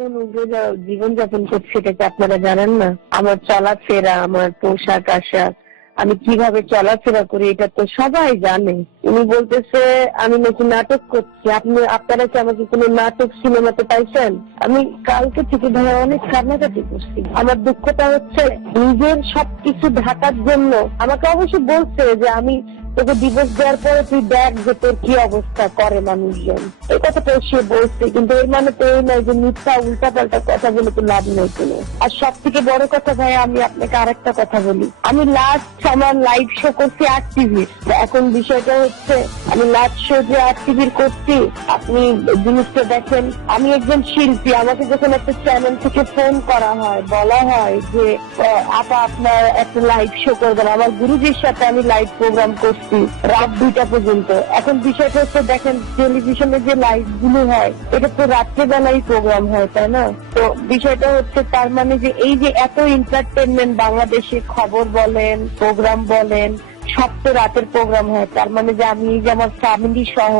এমন উগ্র জীবন যাপন করছি, এটা কি আপনারা জানেন না? আমার চলাফেরা আমার পোশাক, আশাক, আমি কীভাবে চলাফেরা করি, এটা তো সবাই জানে। উনি বলতেছে, আমি নাকি নাটক করছি। আপনি, আপনারা কি আমাকে কোনো নাটক সিনেমাতে পাইছেন? আমি কালকে থেকে ভাই অনেক কান্নাকাটি করছি। আমার দুঃখটা হচ্ছে, নিজের সবকিছু ঢাকার জন্য আমাকে অবশ্য বলছে যে আমি তোকে দিবস দেওয়ার পরে তুই দেখ যে তোর কি অবস্থা করে মানুষজন। এই কথাটা সে বলছে, কিন্তু এর মানে তো এই নয় যে মিথ্যা উল্টা পাল্টা কথা বলে তো লাভ নেই কোনো। আর সব থেকে বড় কথা ভাই, আমি আপনাকে আরেকটা কথা বলি। আমি লাস্ট আমার লাইভ শো করছি আট টিভির এখন বিষয়টা হচ্ছে, আমি লাস্ট শো যে আট টিভির করছি, আপনি জিনিসটা দেখেন, আমি একজন শিল্পী, আমাকে যখন একটা চ্যানেল থেকে ফোন করা হয়, বলা হয় যে আপা, আপনার একটা লাইভ শো করবেন। আমার গুরুজির সাথে আমি লাইভ প্রোগ্রাম করছি। রাত দুইটা পর্যন্ত। এখন বিষয়টা হচ্ছে দেখেন টেলিভিশনে যে লাইভগুলো হয়, এটা তো রাত্রেবেলাই প্রোগ্রাম হয়, তাই না? তো বিষয়টা হচ্ছে তার মানে যে এই যে এত এন্টারটেনমেন্ট বাংলাদেশে খবর বলেন প্রোগ্রাম বলেন, সব তো রাতের প্রোগ্রাম হয়। তার মানে যে আমি যে আমার ফ্যামিলি সহ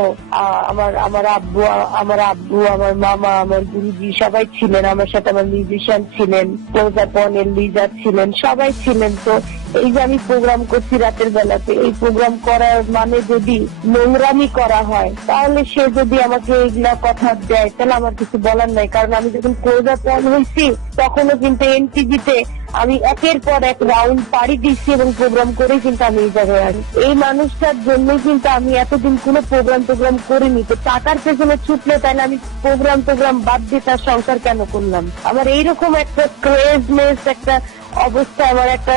আমার আমার আব্বু আমার আব্বু, আমার মামা, আমার গুরুজি সবাই ছিলেন, আমার সাথে আমার মিউজিশিয়ান ছিলেন, প্রজাপনের লিজা ছিলেন, সবাই ছিলেন। তো এই যে আমি প্রোগ্রাম করছি রাতের বেলাতে, এই প্রোগ্রাম করার মানে যদি নোংরামি করা হয়, তাহলে সে যদি আমাকে এইগুলা কথা দেয়, তাহলে আমার কিছু বলার নাই। কারণ আমি যখন প্রজাপন হয়েছি, তখনও কিন্তু এনটিভিতে আমি একের পর এক রাউন্ড পাড়ি দিচ্ছি এবং প্রোগ্রাম করে কিন্তু আমি এই জায়গায় আছি। এই মানুষটার জন্যই কিন্তু আমি এতদিন কোনো প্রোগ্রাম টোগ্রাম করিনি। তো টাকার পেছনে ছুটলে তাহলে আমি প্রোগ্রাম টোগ্রাম বাদ দিয়ে তার সংসার কেন করলাম? আমার এইরকম একটা ক্রেজনেস একটা অবস্থা আমার একটা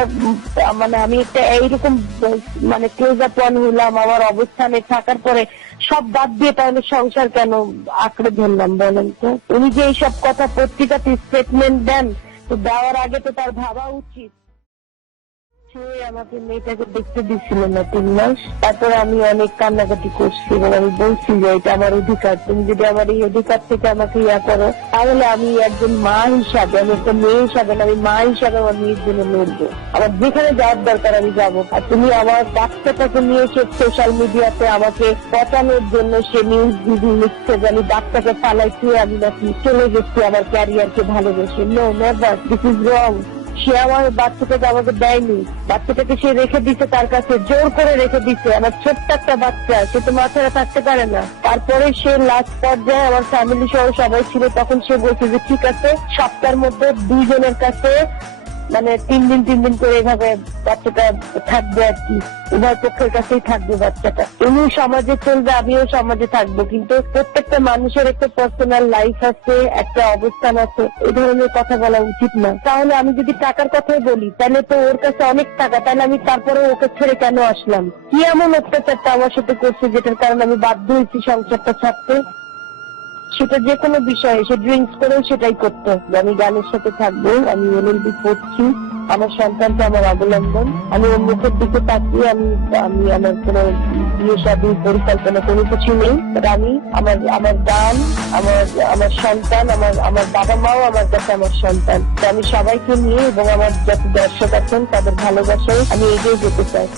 মানে আমি একটা এইরকম মানে ক্লোজ আপ ওয়ান হলাম আমার অবস্থানে থাকার পরে সব বাদ দিয়ে তাহলে সংসার কেন আঁকড়ে ধরলাম বলেন তো? উনি যে এইসব কথা পত্রিকাতে স্টেটমেন্ট দেন, তো দেওয়ার আগে তো তার ভাবা উচিত। আমাকে মেয়েটাকে দেখতে দিচ্ছিল না তিন মাস। তারপরে আমি অনেক কান্নাকাটি করছি এবং আমি বলছি যে, এটা আমার অধিকার। তুমি যদি আমার এই অধিকার থেকে আমাকে ইয়া করো, তাহলে আমি একজন মা হিসাবে, আমি একটা মেয়ে হিসাবে আমি মা হিসাবে আমার মেয়ের জন্য লড়বো। আমার যেখানে যাওয়ার দরকার আমি যাব। আর তুমি আমার বাচ্চাটাকে নিয়ে এসে সোশ্যাল মিডিয়াতে আমাকে পচানোর জন্য সে নিউজ ভিডিও লিখছে যে, আমি বাচ্চাকে ফালাইছি আমি নাকি চলে গেছি, আমার ক্যারিয়ারকে ভালোবেসে। No never this is wrong সে আমার বাচ্চাটাকে আমাকে দেয়নি। বাচ্চাটাকে সে রেখে দিছে তার কাছে, জোর করে রেখে দিছে। আমার ছোট্ট একটা বাচ্চা, সে তো মাথাটা থাকতে পারে না। তারপরে সে লাস্ট পর্যায়ে আমার ফ্যামিলি সহ সবাই ছিল, তখন সে বলছে যে, ঠিক আছে, সপ্তাহের মধ্যে দুইজনের কাছে মানে তিন দিন তিন দিন করে এভাবে বাচ্চাটা থাকবে আর কি। উভয় পক্ষের কাছেই থাকবে বাচ্চাটা। উনিও সমাজে চলবে, আমিও সমাজে থাকব। কিন্তু প্রত্যেকটা মানুষের একটা পার্সোনাল লাইফ আছে, একটা অবস্থান আছে। এই ধরনের কথা বলা উচিত না। তাহলে আমি যদি টাকার কথাই বলি, তাহলে তো ওর কাছে অনেক টাকা। তাহলে আমি তারপরে ওকে ছেড়ে কেন আসলাম? কি এমন অত্যাচারটা আমার সাথে করছে, যেটার কারণে আমি বাধ্য হয়েছি সংসারটা ছাড়তে? সেটা যে কোনো বিষয়ে, সে ড্রিঙ্কস করেও সেটাই করতো। যে আমি গানের সাথে থাকব, আমি এলএলবি পড়ছি, আমার সন্তানটা আমার অবলম্বন। আমি ওর মুখের দিকে তাকিয়ে আমি আমি আমার কোনো বিয়ে শাদী পরিকল্পনা কোনো কিছু নেই। But আমি আমার আমার গান, আমার আমার সন্তান, আমার আমার বাবা মাও আমার কাছে আমার সন্তান। তো আমি সবাইকে নিয়ে এবং আমার যত দর্শক আছেন, তাদের ভালোবাসায় আমি এগিয়ে যেতে চাই।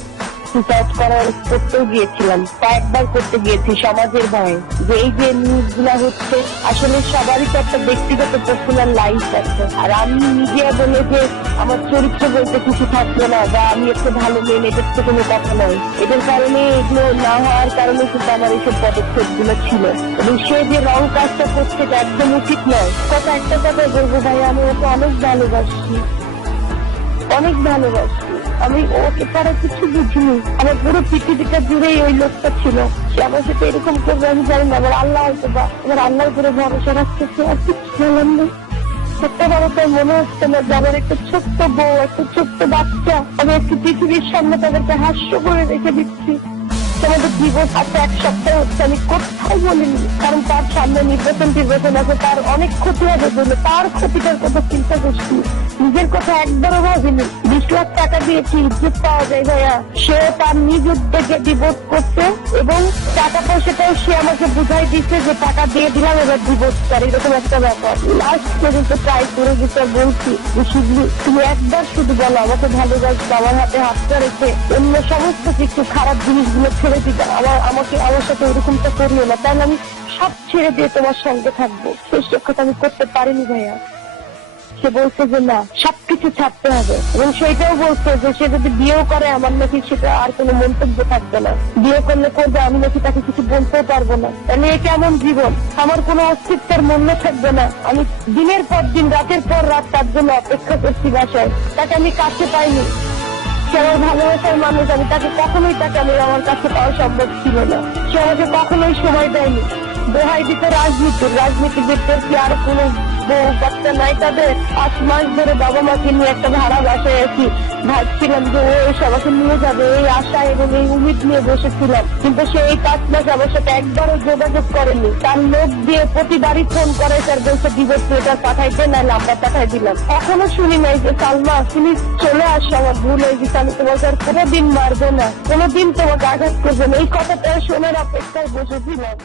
সুসাইড করার করতেও গিয়েছিলাম, কয়েকবার করতে গিয়েছি সমাজের ভয়ে। যে এই যে নিউজগুলা হচ্ছে, আসলে সবারই তো একটা ব্যক্তিগত পার্সোনাল লাইফ আছে। আর আমি মিডিয়া বলে যে আমার চরিত্র বলতে কিছু থাকবে না, বা আমি একটা ভালো মেয়ে, এটার তো কোনো কথা নয়। এটার কারণে এগুলো না হওয়ার কারণে কিন্তু আমার এইসব পদক্ষেপগুলো ছিল। এবং সে যে রং কাজটা করছে, এটা একদম উচিত নয়। কথা একটা কথা বলব ভাই, আমি ওকে অনেক ভালোবাসি। অনেক ভালোবাসি। আমি ওকে তার কিছু বুঝিনি। আমার পুরো পৃথিবীটা জুড়েই ওই লোকটা ছিল। সে আমার সাথে এরকম করবে, আমি জানি না। আমার আল্লাহ হয়তো বা আমার আল্লাহর উপরে ভরসা রাখতেছে আর কিছু বললাম না সত্যি মনে হচ্ছে না যে আমার একটা ছোট্ট বউ, একটা ছোট্ট বাচ্চা। আমি একটু পৃথিবীর সামনে তাদেরকে হাস্য করে রেখে দিচ্ছি। তোমাদের জীবন আছে এক সপ্তাহ, হচ্ছে আমি কোথাও বলিনি? কারণ তার সামনে নির্বাচন নির্বাচন আছে, তার অনেক ক্ষতি হবে বলে। তার ক্ষতিটার কথা চিন্তা করছি নিজের কথা একবারও ভাবিনি। বিশ লাখ টাকা দিয়ে কি ইজ্জত পাওয়া যায় ভাইয়া। সে তার নিজ উদ্যোগে ডিভোর্স করছে এবং টাকা পয়সাটাও সে আমাকে বুঝাই দিচ্ছে যে টাকা দিয়ে দিলাম এবার ডিভোর্স কর। এরকম একটা ব্যাপার। লাস্ট পর্যন্ত ট্রাই করে গেছে বলছি তুমি একবার শুধু বলো, আমাকে ভালোবাসবে আমার হাতে হাতটা রেখে অন্য সমস্ত কিছু খারাপ জিনিসগুলো ছেড়ে দিতে আমার, আমাকে, আমার সাথে ওরকমটা করিও না। তাহলে আমি সব ছেড়ে দিয়ে তোমার সঙ্গে থাকব। সেই কথা আমি করতে পারিনি ভাইয়া। সে বলছে যে না, সবকিছু ছাড়তে হবে। এবং সেটাও বলছে যে সে যদি বিয়েও করে আমার নাকি সেটা আর কোনো মন্তব্য থাকবে না। বিয়ে করলে করবে, আমি নাকি তাকে কিছু বলতেও পারব না। তাহলে এ কেমন জীবন? আমার কোনো অস্তিত্বের মূল্য থাকবে না। আমি দিনের পর দিন, রাতের পর রাত তার জন্য অপেক্ষা করছি বাসায়। তাকে আমি কাছে পাইনি। সে আমার ভালোবাসার মানুষ, আমি তাকে কখনোই তাকে আমি আমার কাছে পাওয়া সম্ভব ছিল না। সে আমাকে কখনোই সময় দেয়নি। দোহাই দিতে রাজনীতির, রাজনীতিবিদদের কি আর কোনো বউ বাচ্চা নাই তাদের। পাঁচ মাস ধরে বাবা মাকে নিয়ে একটা ভাড়া বাসায় আছি ভাবছিলাম যে ও আমাকে নিয়ে যাবে, এই আশা এবং এই উমিদ নিয়ে বসেছিলাম। কিন্তু সে এই পাঁচ মাস আমার সাথে একবারও যোগাযোগ করেনি। তার লোক দিয়ে প্রতিবারই ফোন করে, স্যার, বলছে ডিভোর্স লেটার পাঠাইতে না নাম্বার পাঠাই দিলাম। এখনও শুনি নাই যে, সালমা, তুমি চলে আসো, আমার ভুল হয়ে গেছে, আমি তোমাকে আর কোনোদিন মারবো না। কোনোদিন তোমাকে আঘাত করব না। এই কথাটা শোনার অপেক্ষায় বসেছিলাম।